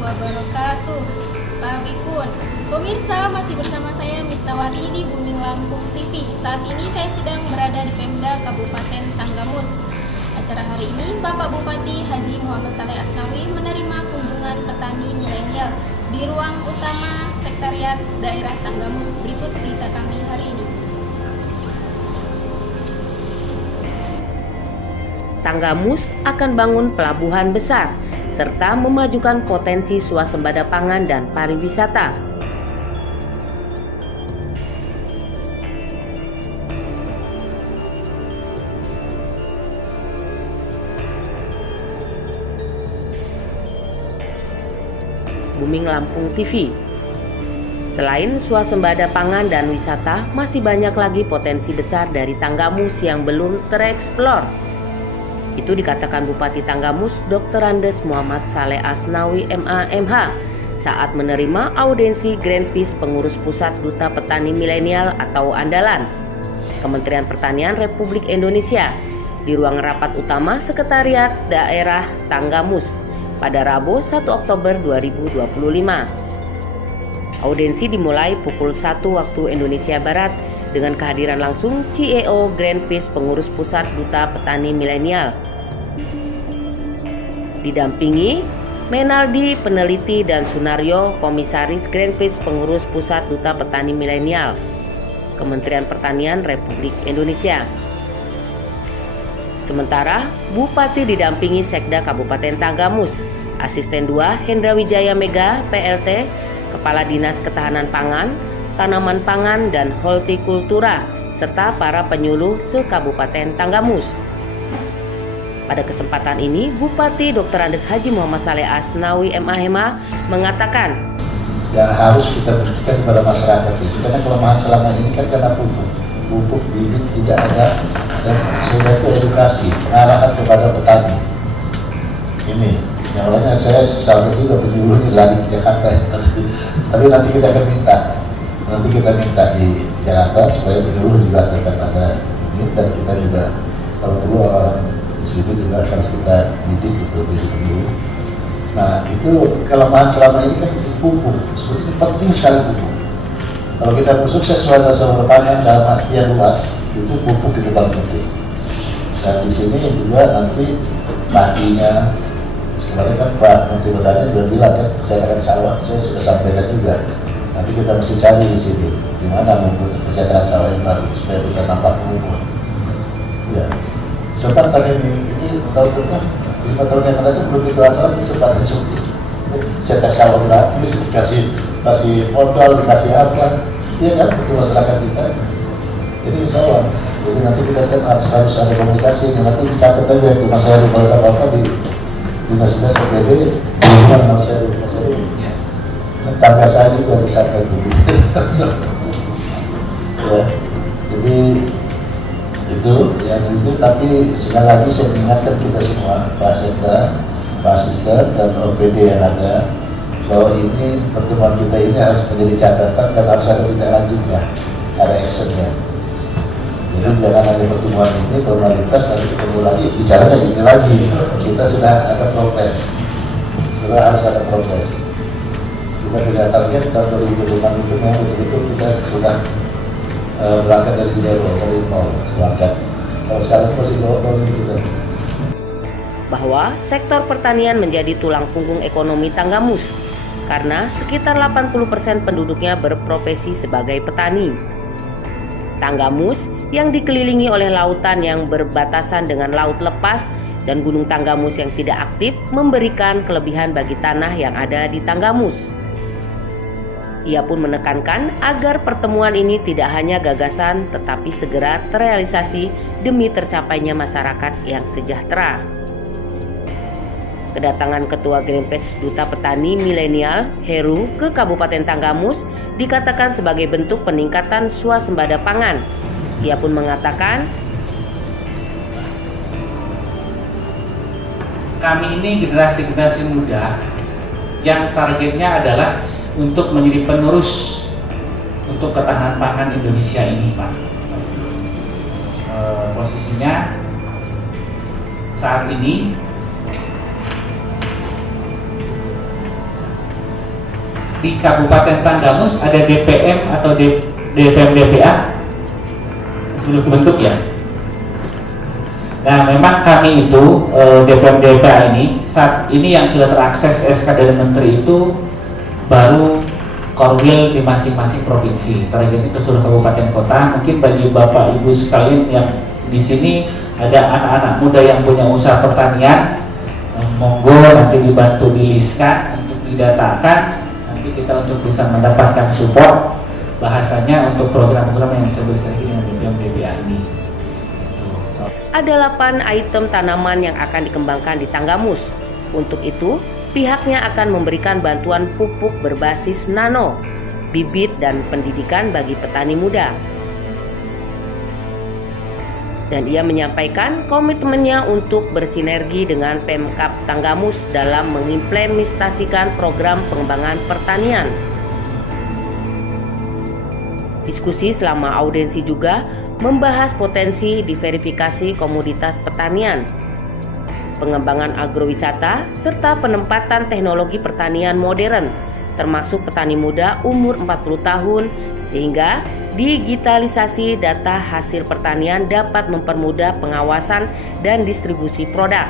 wabarakatuh. Pak Bikun, pemirsa masih bersama saya Mistawati di Buming Lampung TV. Saat ini saya sedang berada di Pemda Kabupaten Tanggamus. Acara hari ini Bapak Bupati Haji Muhammad Saleh Asnawi menerima kunjungan petani milenial di ruang utama Sekretariat Daerah Tanggamus. Berikut berita kami hari ini. Tanggamus akan bangun pelabuhan besar serta memajukan potensi swasembada pangan dan pariwisata. Buming Lampung TV. Selain swasembada pangan dan wisata, masih banyak lagi potensi besar dari Tanggamus yang belum tereksplor. Itu dikatakan Bupati Tanggamus Dr. Andes Muhammad Saleh Asnawi MA/MH saat menerima audensi Greenpeace Pengurus Pusat Duta Petani Milenial atau Andalan Kementerian Pertanian Republik Indonesia di ruang rapat utama Sekretariat Daerah Tanggamus pada Rabu 1 Oktober 2025. Audensi dimulai pukul 1 waktu Indonesia Barat dengan kehadiran langsung CEO Greenpeace Pengurus Pusat Duta Petani Milenial. Didampingi Menaldi Peneliti dan Sunaryo Komisaris Greenpeace Pengurus Pusat Duta Petani Milenial Kementerian Pertanian Republik Indonesia. Sementara Bupati didampingi Sekda Kabupaten Tanggamus, Asisten 2 Hendra Wijaya Mega PLT, Kepala Dinas Ketahanan Pangan, Tanaman Pangan dan Hortikultura, serta para penyuluh se-Kabupaten Tanggamus. Pada kesempatan ini, Bupati Dr. Andes Haji Muhammad Saleh Asnawi MA/MH mengatakan, yang harus kita buktikan kepada masyarakat itu, karena kelemahan selama ini kan karena pupuk bibit tidak ada, dan sudah itu edukasi, arahan kepada petani. Ini, yang lainnya saya salah juga penyuluh ini lagi di Jakarta, tapi nanti kita akan minta di Jakarta supaya penyuluh juga tetap ada ini, dan kita juga kalau perlu orang-orang di situ juga harus kita didik untuk jadi penyuluh. Nah, itu kelemahan selama ini kan pupuk, sebetulnya penting sekali pupuk. Kalau kita mau sukses swasembada pangan dalam artian luas, itu pupuk itu paling penting. Dan di sini juga nanti padinya, kemarin kan Pak Menteri Pertanian sudah bilang kan, kesejahteraan sawah, saya sudah sampaikan juga. Nanti kita mesti cari di sini, di mana membuat kesejahteraan sawah yang baru supaya kita nampak umum. Ya, kesempatan ini tahun depan, 5 tahun yang akan datang belum tentu ada lagi kesempatan seperti itu. Cetak sawah gratis, kasih modal, dikasih apa, iya kan untuk masyarakat kita. Jadi insya Allah, jadi nanti kita kan harus ada komunikasi, nanti dicatat aja itu Mas Heru kalau ada apa-apa di dinas-dinas PPD, bukan Mas Heru. Tangga saya juga disangka itu. Ya, jadi itu yang itu, tapi sekali lagi saya mengingatkan kita semua, Pak Sekda, Pak Asisten dan OPD yang ada, bahwa ini pertemuan kita ini harus menjadi catatan dan harus ada tindak lanjutnya, ada actionnya. Jadi jangan hanya pertemuan ini formalitas, nanti ketemu lagi bicaranya ini lagi. Kita sudah ada progres, sudah harus ada progres. Kita punya target tahun 2025 itu memang betul-betul kita sudah berangkat dari zero, dari nol, berangkat. Kalau sekarang masih nol kita. bahwa sektor pertanian menjadi tulang punggung ekonomi Tanggamus karena sekitar 80% penduduknya berprofesi sebagai petani. Tanggamus yang dikelilingi oleh lautan yang berbatasan dengan laut lepas dan Gunung Tanggamus yang tidak aktif memberikan kelebihan bagi tanah yang ada di Tanggamus. Ia pun menekankan agar pertemuan ini tidak hanya gagasan tetapi segera terrealisasi demi tercapainya masyarakat yang sejahtera. Kedatangan Ketua Greenpeace Duta Petani Milenial Heru ke Kabupaten Tanggamus dikatakan sebagai bentuk peningkatan swasembada pangan. Ia pun mengatakan, kami ini generasi-generasi muda yang targetnya adalah untuk menjadi penerus untuk ketahanan pangan Indonesia ini, Pak. Posisinya saat ini di Kabupaten Tanggamus ada DPM atau DPM DPA sebelum dibentuk ya. Nah, memang kami itu DPM DPA ini saat ini yang sudah terakses SK dari Menteri itu baru Korwil di masing-masing provinsi. Targetnya ke seluruh kabupaten kota. Mungkin bagi Bapak Ibu sekalian yang di sini ada anak-anak muda yang punya usaha pertanian, monggo nanti dibantu diliskan untuk didatakan. Nanti kita untuk bisa mendapatkan support bahasanya untuk program-program yang disebut dengan DPM DPA ini. Ada 8 item tanaman yang akan dikembangkan di Tanggamus. Untuk itu, pihaknya akan memberikan bantuan pupuk berbasis nano, bibit dan pendidikan bagi petani muda. Dan ia menyampaikan komitmennya untuk bersinergi dengan Pemkab Tanggamus dalam mengimplementasikan program pengembangan pertanian. Diskusi selama audiensi juga membahas potensi diverifikasi komoditas pertanian, pengembangan agrowisata, serta penempatan teknologi pertanian modern, termasuk petani muda umur 40 tahun, sehingga digitalisasi data hasil pertanian dapat mempermudah pengawasan dan distribusi produk.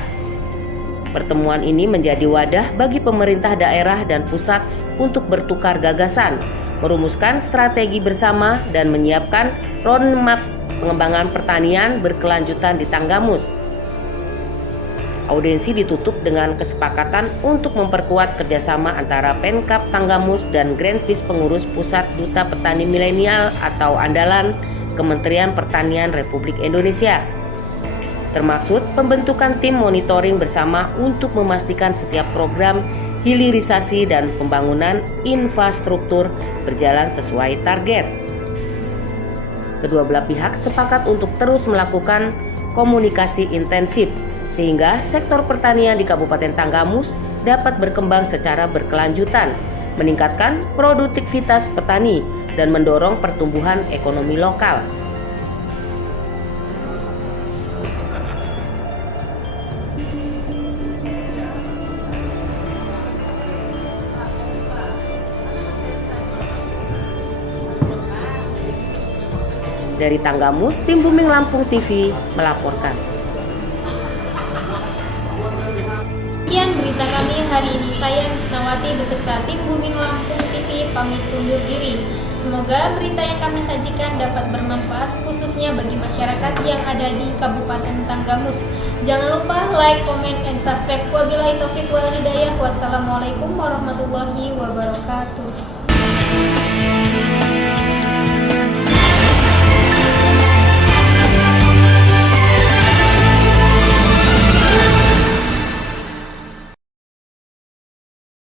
Pertemuan ini menjadi wadah bagi pemerintah daerah dan pusat untuk bertukar gagasan, merumuskan strategi bersama, dan menyiapkan roadmap pengembangan pertanian berkelanjutan di Tanggamus. Audiensi ditutup dengan kesepakatan untuk memperkuat kerjasama antara Pemkab Tanggamus dan Greenpeace Pengurus Pusat Duta Petani Milenial atau Andalan Kementerian Pertanian Republik Indonesia. Termasuk pembentukan tim monitoring bersama untuk memastikan setiap program hilirisasi dan pembangunan infrastruktur berjalan sesuai target. Kedua belah pihak sepakat untuk terus melakukan komunikasi intensif sehingga sektor pertanian di Kabupaten Tanggamus dapat berkembang secara berkelanjutan, meningkatkan produktivitas petani dan mendorong pertumbuhan ekonomi lokal. Dari Tanggamus, tim Booming Lampung TV melaporkan. Sekian berita kami hari ini. Saya Misnawati beserta tim Booming Lampung TV pamit undur diri. Semoga berita yang kami sajikan dapat bermanfaat khususnya bagi masyarakat yang ada di Kabupaten Tanggamus. Jangan lupa like, comment, and subscribe. Wabillahi taufiq wal hidayah. Wassalamualaikum warahmatullahi wabarakatuh.